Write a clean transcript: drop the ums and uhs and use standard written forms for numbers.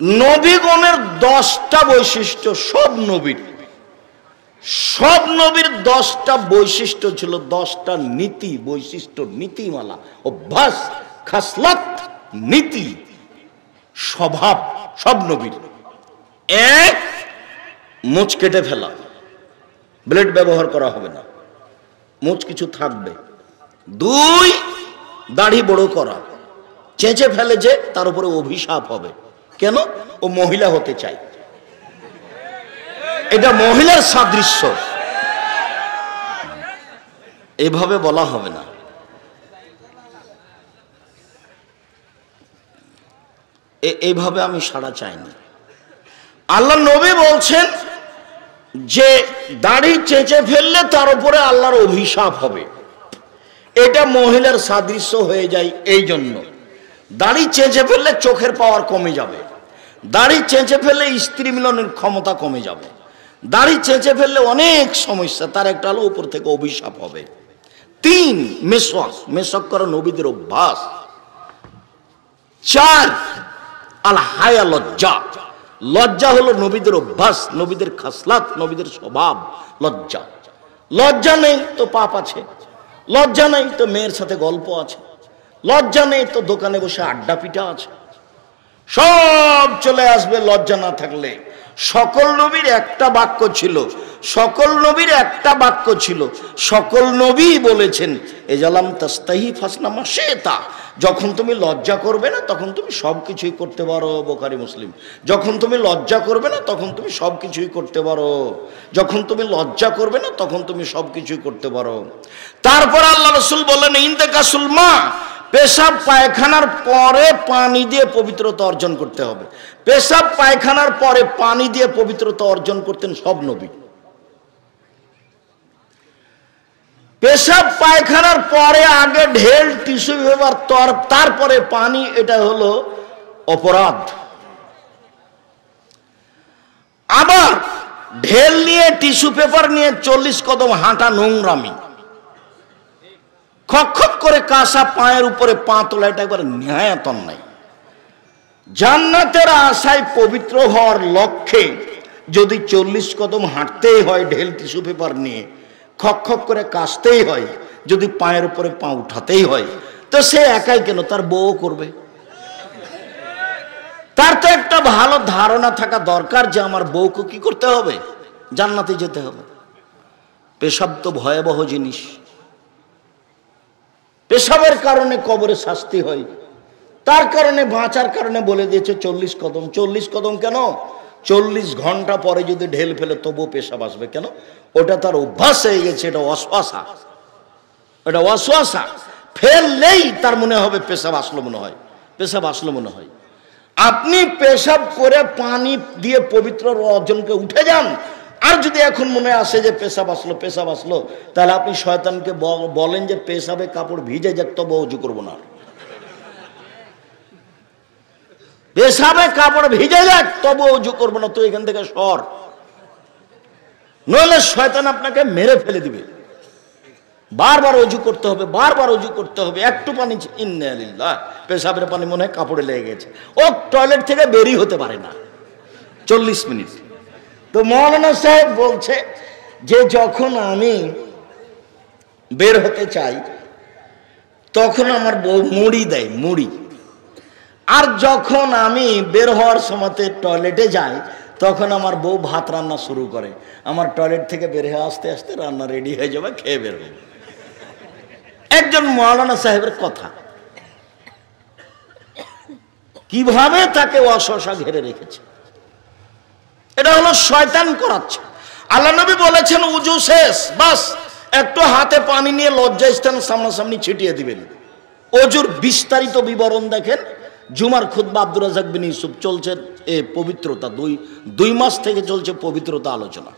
নবীগণের 10টা বৈশিষ্ট্য, সব নবীর 10টা বৈশিষ্ট্য ছিল, 10টা নীতি, বৈশিষ্ট্য, নীতিমালা, অভ্যাস, খাসলাত, নীতি, স্বভাব সব নবীর। এক, মোচ কেটে ফেলা, ব্লেড ব্যবহার করা হবে না, মোচ কিছু থাকবে। 2, দাড়ি বড় করা, চেঁচে ফেলে যে তার উপরে অভিশাপ হবে। কেন? ও মহিলা হতে চায়, এটা মহিলার সাদৃশ্য, এভাবে বলা হবে না। এইভাবে আমি সাড়া চাইনি। আল্লাহ নবী বলছেন যে দাড়ি চেঁচে ফেললে তার উপরে আল্লাহর অভিশাপ হবে, এটা মহিলার সাদৃশ্য হয়ে যায়। এই জন্য দাড়ি চেঁচে ফেললে চোখের পাওয়ার কমে যাবে, দাড়ি চেঁচে ফেললে স্ত্রী মিলনের ক্ষমতা কমে যাবে, দাড়ি চেঁচে ফেললে অনেক সমস্যা, তার একটা হলো উপর থেকে অভিশাপ হবে। 3, মেসওয়াক করা নবীদের অভ্যাস। 4, আল হায়া, লজ্জা হলো নবীদের অভ্যাস, নবীদের খাসলাত, নবীদের স্বভাব। লজ্জা নেই তো পাপ আছে, লজ্জা নেই তো মেয়ের সাথে গল্প আছে, লজ্জা নেই তো দোকানে বসে আড্ডা পিটা আছে, সব চলে আসবে লজ্জা না থাকলে। সকল নবীর একটা বাক্য ছিল, সকল নবী বলেছেন, এজালাম তাস্তাহি ফাসনা মা শিতা, যখন তুমি লজ্জা করবে না তখন তুমি সবকিছুই করতে পারো। বুখারী মুসলিম। যখন তুমি লজ্জা করবে না তখন তুমি সবকিছুই করতে পারো, যখন তুমি লজ্জা করবে না তখন তুমি সবকিছুই করতে পারো। তারপর আল্লাহ রাসূল বললেন, ইনতাকাসুল মা, পেশাব পায়খানার পরে পানি দিয়ে পবিত্রতা অর্জন করতে হবে। পেশাব পায়খানার পরে পানি দিয়ে পবিত্রতা অর্জন করতেন সব নবী। পেশাব পায়খানার পরে আগে ঢেল, টিস্যু পেপার, তারপরে পানি, এটা হলো অপরাধ। আবার ঢেল নিয়ে, টিস্যু পেপার নিয়ে 40 কদম হাঁটা নোংরামি, খক করে কাঁসা পায়ের উপরে পা তোলা, এটা একবার ন্যায়াত নাই। জান্নাতের আশায় পবিত্র হওয়ার লক্ষ্যে যদি 40 কদম হাঁটতেই হয় ঢেল টিস্যু পেপার নিয়ে, খক করে কাশতেই হয়, যদি পায়ের উপরে পা উঠাতেই হয়, তো সে একাই কেন, তার বউ করবে। তার তো একটা ভালো ধারণা থাকা দরকার যে আমার বউকে কি করতে হবে, জান্নাতে যেতে হবে। পেশাব তো ভয়াবহ জিনিস, পেশাবের কারণে কবরে শাস্তি হয়, তার কারণে বাঁচার কারণে বলে দিয়েছে 40 কদম। 40 কদম কেন? 40 ঘন্টা পরে যদি ঢেল ফেলে তবুও পেশাব আসবে। কেন? ওটা তার অভ্যাস হয়ে গেছে, এটা ওয়াসওয়াসা, ফেললেই তার মনে হবে পেশাব আসলো মনে হয়। আপনি পেশাব করে পানি দিয়ে পবিত্র অর্জনকে উঠে যান, আর যদি এখন মনে আসে যে পেশাব আসলো, তাহলে আপনি শয়তানকে বলেন যে পেশাবে কাপড় ভিজে যাক তবু ওযু করবো না, পেশাবে কাপড় ভিজে যাক তবু ওযু করবো না, তো এখান থেকে সর, নইলে শয়তান আপনাকে মেরে ফেলে দিবে। বারবার ওযু করতে হবে, একটু পানি, ইন্না লিল্লাহ, পেশাবের পানি মনে হয় কাপড়ে লেগে গেছে, ও টয়লেট থেকে বেরিয়ে হতে পারে না 40 মিনিট। তো মৌলানা সাহেব বলছে যে যখন আমি বের হতে চাই তখন আমার বউ মুড়ি দেয়, আর যখন আমি বের হওয়ার সময়তে টয়লেটে যাই তখন আমার বউ ভাত রান্না শুরু করে। আমার টয়লেট থেকে বের হয়ে আস্তে আস্তে রান্না রেডি হয়ে যাবে, খেয়ে বের হবে। একজন মৌলানা সাহেবের কথা, কিভাবে তাকে ওয়াসওয়াসা ঘিরে রেখেছে, এটা হলো শয়তান করাচ্ছে। আল্লাহ নবী বলেছেন উজু শেষ, বাস একটু হাতে পানি নিয়ে লজ্জাস্থান সামনাসামনি ছিটিয়ে দিবেন। অজুর বিস্তারিত বিবরণ দেখেন জুমার খুতবা আব্দুর রাজ্জাক বিন ইউসুফ, চলছে পবিত্রতা, 2 মাস থেকে চলছে পবিত্রতা আলোচনা।